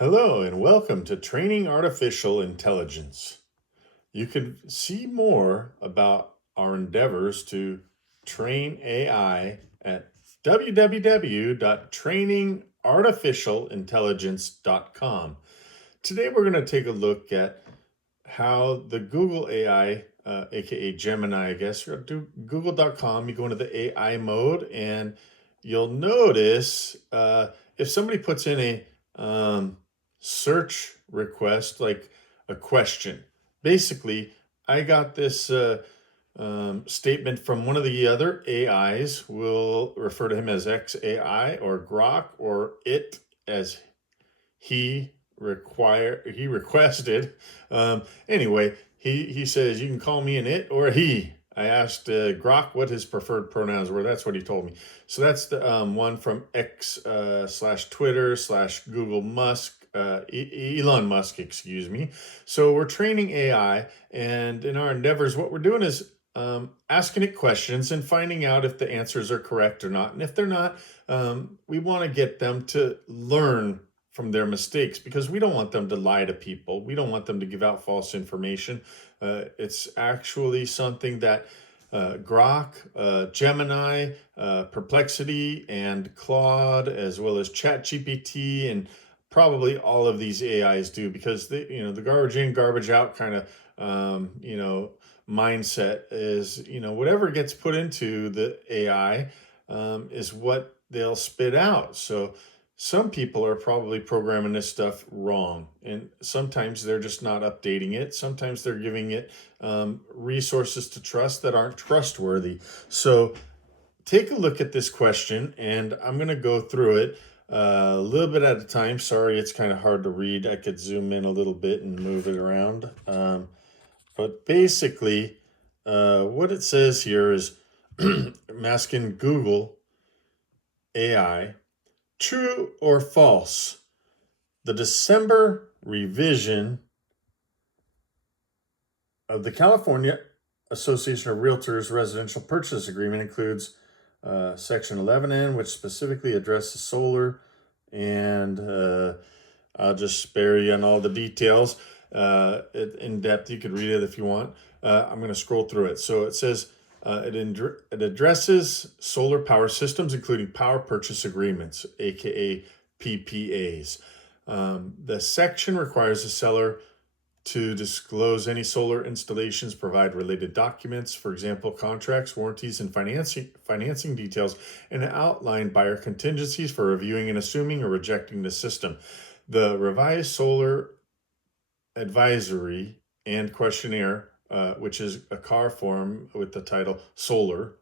Hello and welcome to Training Artificial Intelligence. You can see more about our endeavors to train AI at www.trainingartificialintelligence.com. Today we're going to take a look at how the Google AI, aka Gemini, I guess, you're going to do google.com, you go into the AI mode, and you'll notice if somebody puts in a search request, like a question. Basically, I got this statement from one of the other AIs. We'll refer to him as XAI or Grok or it as he requested. Anyway, he says you can call me an it or a he. I asked Grok what his preferred pronouns were. That's what he told me. So that's the one from X slash Twitter slash Google Musk. Elon Musk, excuse me. So we're training AI, and in our endeavors, what we're doing is asking it questions and finding out if the answers are correct or not. And if they're not, we want to get them to learn from their mistakes, because we don't want them to lie to people. We don't want them to give out false information. It's actually something that Grok, Gemini, Perplexity, and Claude, as well as ChatGPT, and probably all of these AIs do, because the garbage in, garbage out kind of mindset is, whatever gets put into the AI is what they'll spit out. So some people are probably programming this stuff wrong, and sometimes they're just not updating it. Sometimes they're giving it resources to trust that aren't trustworthy. So take a look at this question, and I'm going to go through it a little bit at a time. Sorry, it's kind of hard to read. I could zoom in a little bit and move it around. But basically, what it says here is I'm asking Google AI, true or false? The December revision of the California Association of Realtors Residential Purchase Agreement includes Section 11N, which specifically addresses solar, and I'll just spare you on all the details in depth. You could read it if you want. I'm going to scroll through it. So it says it addresses solar power systems, including power purchase agreements, aka PPAs. The section requires the seller to disclose any solar installations, provide related documents, for example, contracts, warranties, and financing details, and outline buyer contingencies for reviewing and assuming or rejecting the system. The revised solar advisory and questionnaire, which is a CAR form with the title Solar,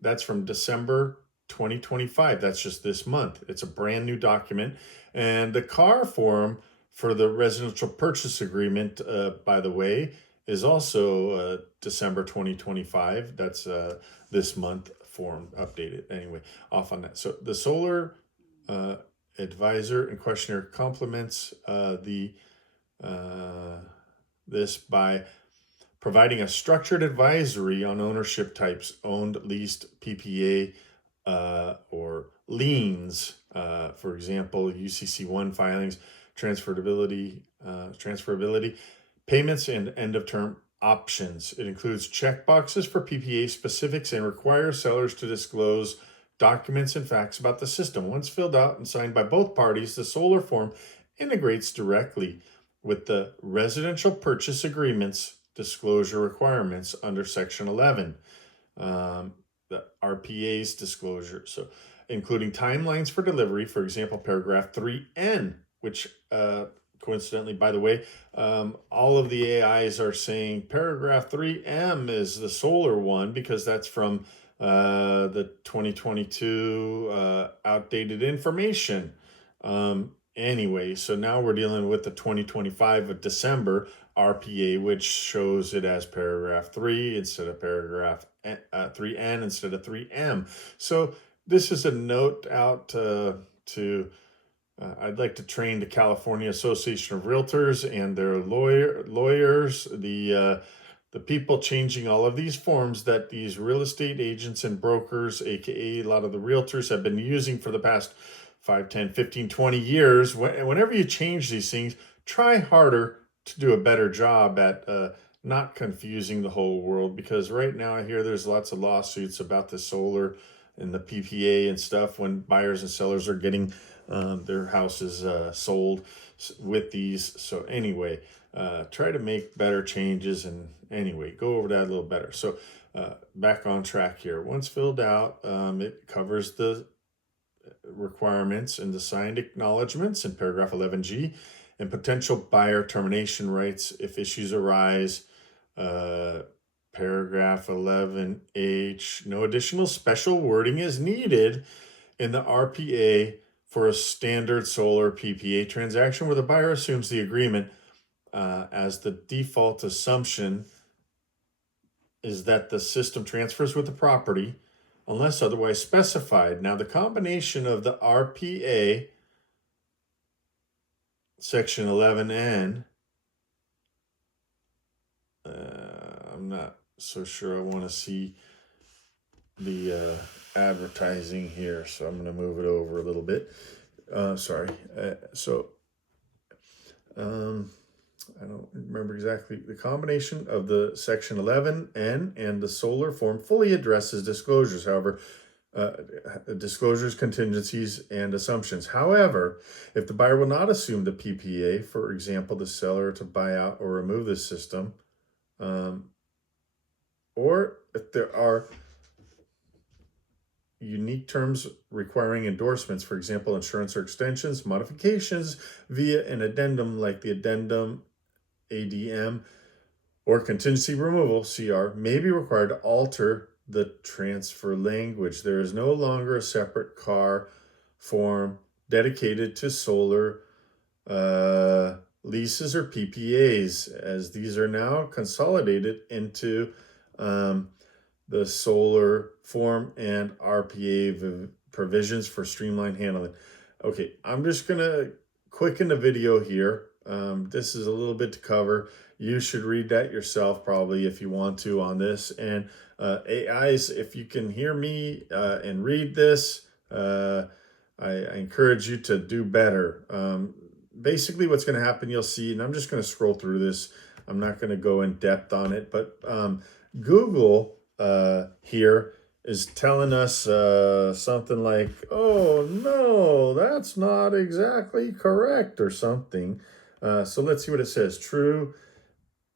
that's from December 2025. That's just this month. It's a brand new document. And the CAR form for the residential purchase agreement, by the way, is also December 2025. That's this month form updated. Anyway, off on that. So the solar advisor and questionnaire complements this by providing a structured advisory on ownership types, owned, leased, PPA, or liens, for example, UCC1 filings, transferability, payments, and end-of-term options. It includes checkboxes for PPA specifics and requires sellers to disclose documents and facts about the system. Once filled out and signed by both parties, the solar form integrates directly with the residential purchase agreements disclosure requirements under Section 11, the RPA's disclosure. So including timelines for delivery, for example, paragraph 3N, which coincidentally, by the way, all of the AIs are saying paragraph 3M is the solar one, because that's from the 2022 outdated information. Anyway, so now we're dealing with the 2025 of December RPA, which shows it as paragraph 3 instead of paragraph 3N instead of 3M. So this is a note out to I'd like to train the California Association of Realtors and their lawyers, the people changing all of these forms that these real estate agents and brokers, aka a lot of the realtors, have been using for the past 5, 10, 15, 20 years, whenever you change these things, try harder to do a better job at not confusing the whole world, because right now I hear there's lots of lawsuits about the solar and the PPA and stuff when buyers and sellers are getting their houses sold with these. So anyway, try to make better changes, and anyway, go over that a little better. So back on track here. Once filled out, it covers the requirements and the signed acknowledgments in paragraph 11G, and potential buyer termination rights if issues arise. Paragraph 11H, no additional special wording is needed in the RPA for a standard solar PPA transaction where the buyer assumes the agreement as the default assumption is that the system transfers with the property unless otherwise specified. Now, the combination of the RPA, section 11N, I'm not so sure I want to see the advertising here, so I'm going to move it over a little bit. Sorry. I don't remember exactly. The combination of the section 11N and the solar form fully addresses disclosures. However, disclosures, contingencies, and assumptions. However, if the buyer will not assume the PPA, for example, the seller to buy out or remove the system, or if there are unique terms requiring endorsements, for example, insurance or extensions, modifications via an addendum like the addendum ADM, or contingency removal, CR, may be required to alter the transfer language. There is no longer a separate CAR form dedicated to solar leases or PPAs, as these are now consolidated into the solar form and RPA provisions for streamlined handling. Okay, I'm just going to quicken the video here. This is a little bit to cover. You should read that yourself probably if you want to on this. And AIs, if you can hear me and read this, I encourage you to do better. Basically what's going to happen, you'll see, and I'm just going to scroll through this. I'm not going to go in depth on it, but Google here is telling us something like, oh no, that's not exactly correct or something. So let's see what it says. True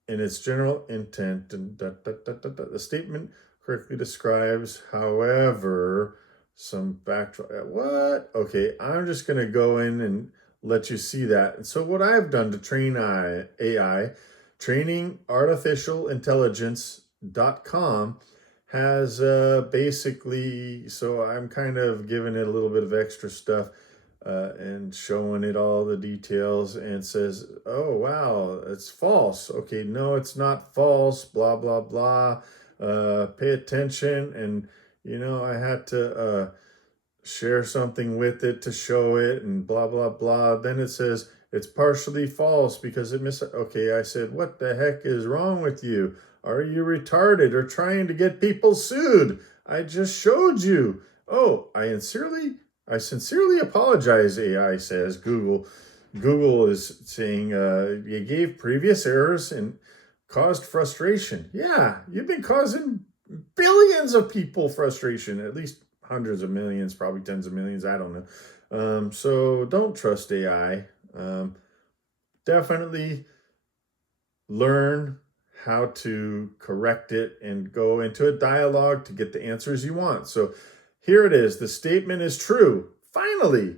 in its general intent. And the statement correctly describes, however, some backdrop. What? Okay, I'm just going to go in and let you see that. And so what I've done to train AI, trainingartificialintelligence.com, has basically, so I'm kind of giving it a little bit of extra stuff and showing it all the details, and says, oh, wow, it's false. Okay, no, it's not false, blah, blah, blah. Pay attention. And, I had to share something with it to show it and blah, blah, blah. Then it says it's partially false because it okay, I said, what the heck is wrong with you? Are you retarded or trying to get people sued? I just showed you. Oh, I sincerely apologize, AI says. Google is saying you gave previous errors and caused frustration. Yeah, you've been causing billions of people frustration, at least hundreds of millions, probably tens of millions, I don't know. So don't trust AI. Definitely learn how to correct it and go into a dialogue to get the answers you want. So here it is. The statement is true, finally.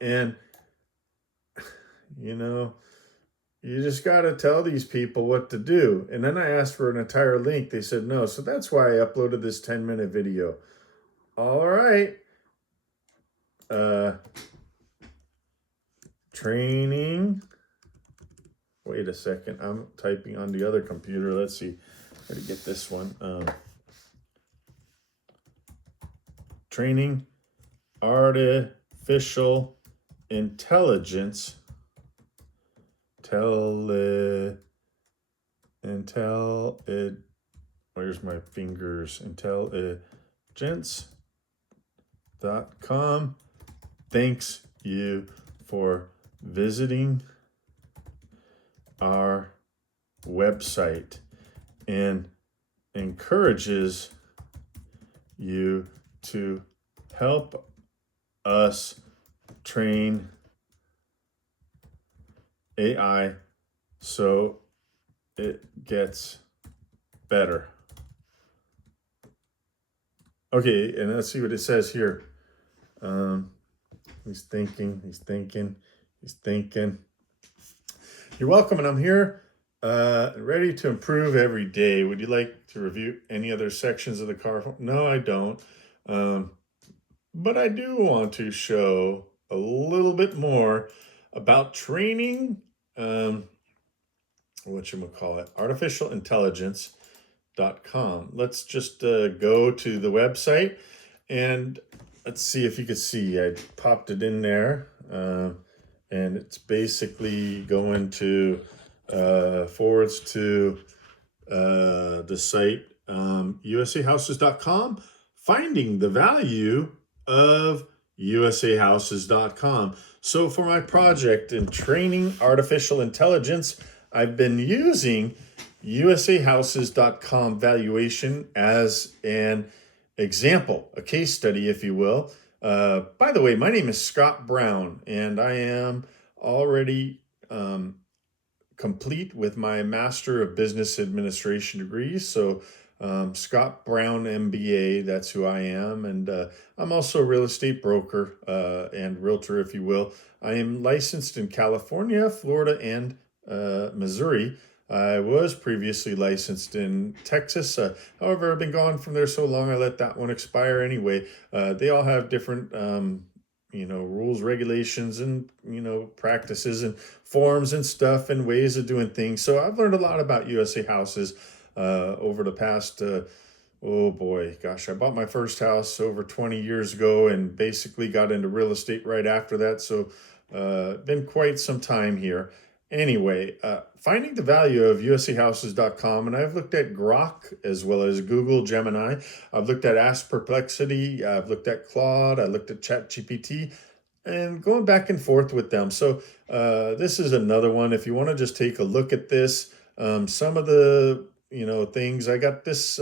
And, you just got to tell these people what to do. And then I asked for an entire link. They said no. So that's why I uploaded this 10-minute video. All right. Training. Wait a second. I'm typing on the other computer. Let's see. How to get this one. Training artificial intelligence. Where's my fingers? Intelligence.com. thanks you for visiting our website and encourages you to help us train AI so it gets better. Okay, and let's see what it says here. He's thinking. You're welcome, and I'm here, ready to improve every day. Would you like to review any other sections of the car? No, I don't. But I do want to show a little bit more about training, artificial intelligence.com. Let's just go to the website and let's see if you can see. I popped it in there, and it's basically going to forwards to the site usahouses.com, finding the value of usahouses.com. So for my project in training artificial intelligence, I've been using usahouses.com valuation as an example, a case study, if you will. By the way, my name is Scott Brown, and I am already complete with my Master of Business Administration degree. So Scott Brown MBA, that's who I am. And I'm also a real estate broker and realtor, if you will. I am licensed in California, Florida, and Missouri. I was previously licensed in Texas. However, I've been gone from there so long, I let that one expire anyway. They all have different rules, regulations, and, practices and forms and stuff and ways of doing things. So I've learned a lot about USA houses over the past, I bought my first house over 20 years ago and basically got into real estate right after that. So been quite some time here. Anyway, finding the value of usahouses.com, and I've looked at Grok as well as Google Gemini. I've looked at Ask Perplexity. I've looked at Claude. I looked at ChatGPT, and going back and forth with them. So this is another one. If you want to just take a look at this, some of the things I got this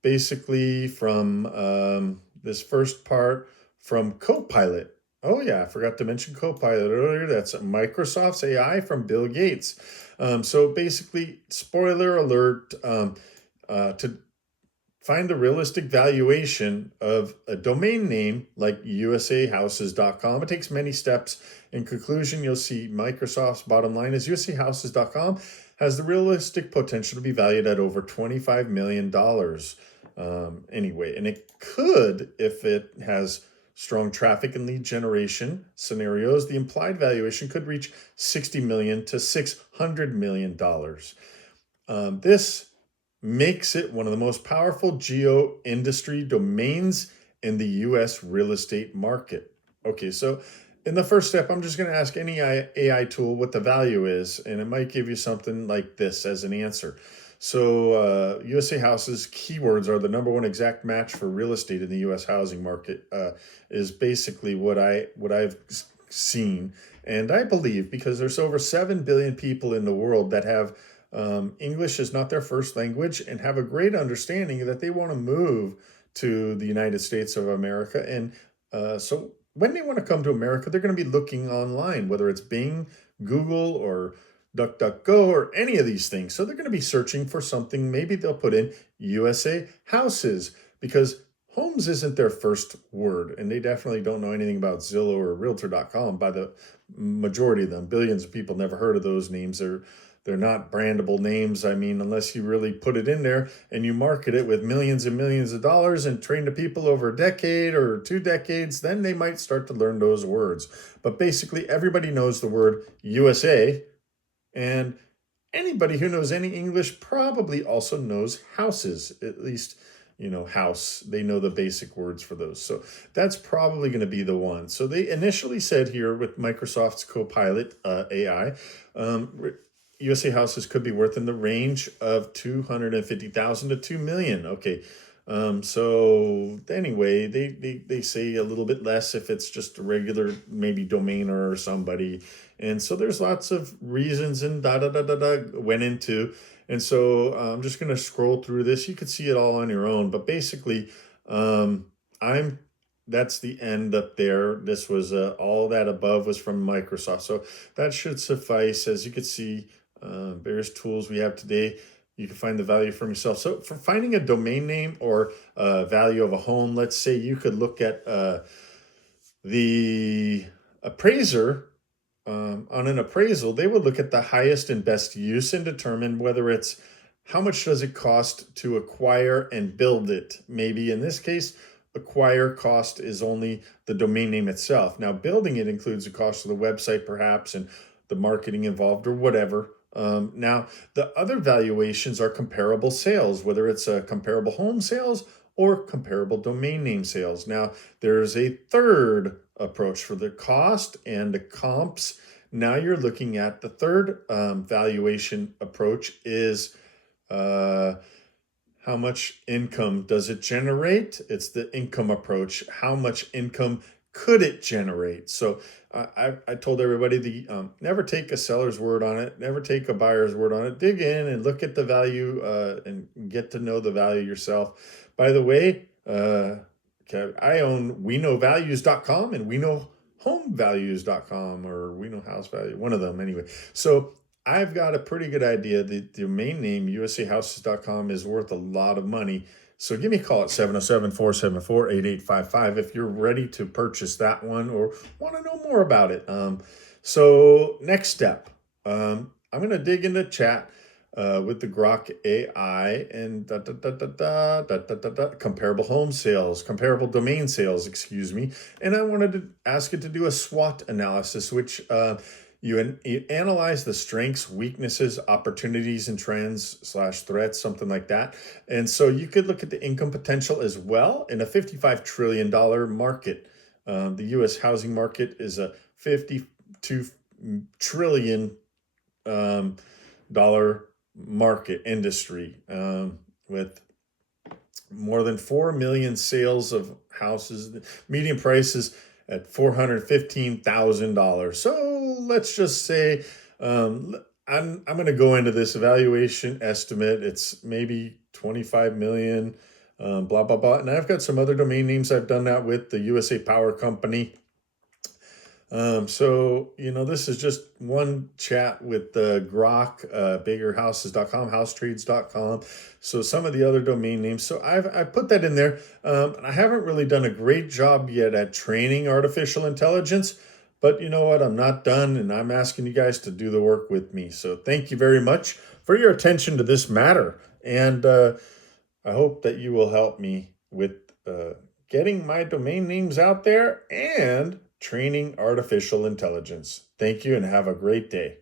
basically from this first part from Copilot. Oh yeah, I forgot to mention Copilot earlier. That's Microsoft's AI from Bill Gates. So basically, spoiler alert, to find the realistic valuation of a domain name like usahouses.com, it takes many steps. In conclusion, you'll see Microsoft's bottom line is usahouses.com has the realistic potential to be valued at over $25 million. Anyway, and it could, if it has strong traffic and lead generation scenarios, the implied valuation could reach $60 million to $600 million. This makes it one of the most powerful geo-industry domains in the U.S. real estate market. Okay, so in the first step, I'm just going to ask any AI tool what the value is, and it might give you something like this as an answer. So USA Houses keywords are the number one exact match for real estate in the U.S. housing market, is basically what I've seen. And I believe because there's over 7 billion people in the world that have English is not their first language and have a great understanding that they want to move to the United States of America. And so when they want to come to America, they're going to be looking online, whether it's Bing, Google, or DuckDuckGo, or any of these things. So they're going to be searching for something. Maybe they'll put in USA houses because homes isn't their first word. And they definitely don't know anything about Zillow or Realtor.com by the majority of them. Billions of people never heard of those names. They're not brandable names. I mean, unless you really put it in there and you market it with millions and millions of dollars and train the people over a decade or 2 decades, then they might start to learn those words. But basically, everybody knows the word USA. And anybody who knows any English probably also knows houses, at least, house. They know the basic words for those. So that's probably going to be the one. So they initially said here with Microsoft's Copilot AI, USA houses could be worth in the range of $250,000 to $2 million. Okay. So anyway, they say a little bit less if it's just a regular maybe domainer or somebody. And so there's lots of reasons and da da da da da went into. And so I'm just going to scroll through this. You could see it all on your own, but basically, um, I'm that's the end up there. This was all that above was from Microsoft. So that should suffice. As you can see, various tools we have today. You can find the value from yourself. So for finding a domain name or value of a home, let's say you could look at the appraiser on an appraisal. They would look at the highest and best use and determine whether it's how much does it cost to acquire and build it. Maybe in this case, acquire cost is only the domain name itself. Now, building it includes the cost of the website, perhaps, and the marketing involved or whatever. Now, the other valuations are comparable sales, whether it's a comparable home sales or comparable domain name sales. Now, there's a third approach for the cost and the comps. Now you're looking at the third valuation approach is how much income does it generate? It's the income approach. How much income could it generate? So I told everybody never take a seller's word on it, never take a buyer's word on it. Dig in and look at the value and get to know the value yourself. By the way, I own weknowvalues.com and weknowhomevalues.com, or We Know House Value, one of them anyway. So I've got a pretty good idea. The domain name usahouses.com is worth a lot of money. So give me a call at 707-474-8855 if you're ready to purchase that one or want to know more about it. So next step, I'm going to dig into chat with the Grok AI and comparable home sales, comparable domain sales, excuse me. And I wanted to ask it to do a SWOT analysis, which you analyze the strengths, weaknesses, opportunities, and trends / threats, something like that. And so you could look at the income potential as well in a $55 trillion market. The U.S. housing market is a $52 trillion dollar market industry with more than 4 million sales of houses. The median prices at $415,000. So let's just say I'm going to go into this evaluation estimate. It's maybe 25 million, blah, blah, blah. And I've got some other domain names I've done that with, the USA Power Company. So, this is just one chat with the Grok, biggerhouses.com, housetrades.com. So some of the other domain names. So I put that in there. And I haven't really done a great job yet at training artificial intelligence, but you know what? I'm not done, and I'm asking you guys to do the work with me. So thank you very much for your attention to this matter. And I hope that you will help me with getting my domain names out there and training artificial intelligence. Thank you and have a great day.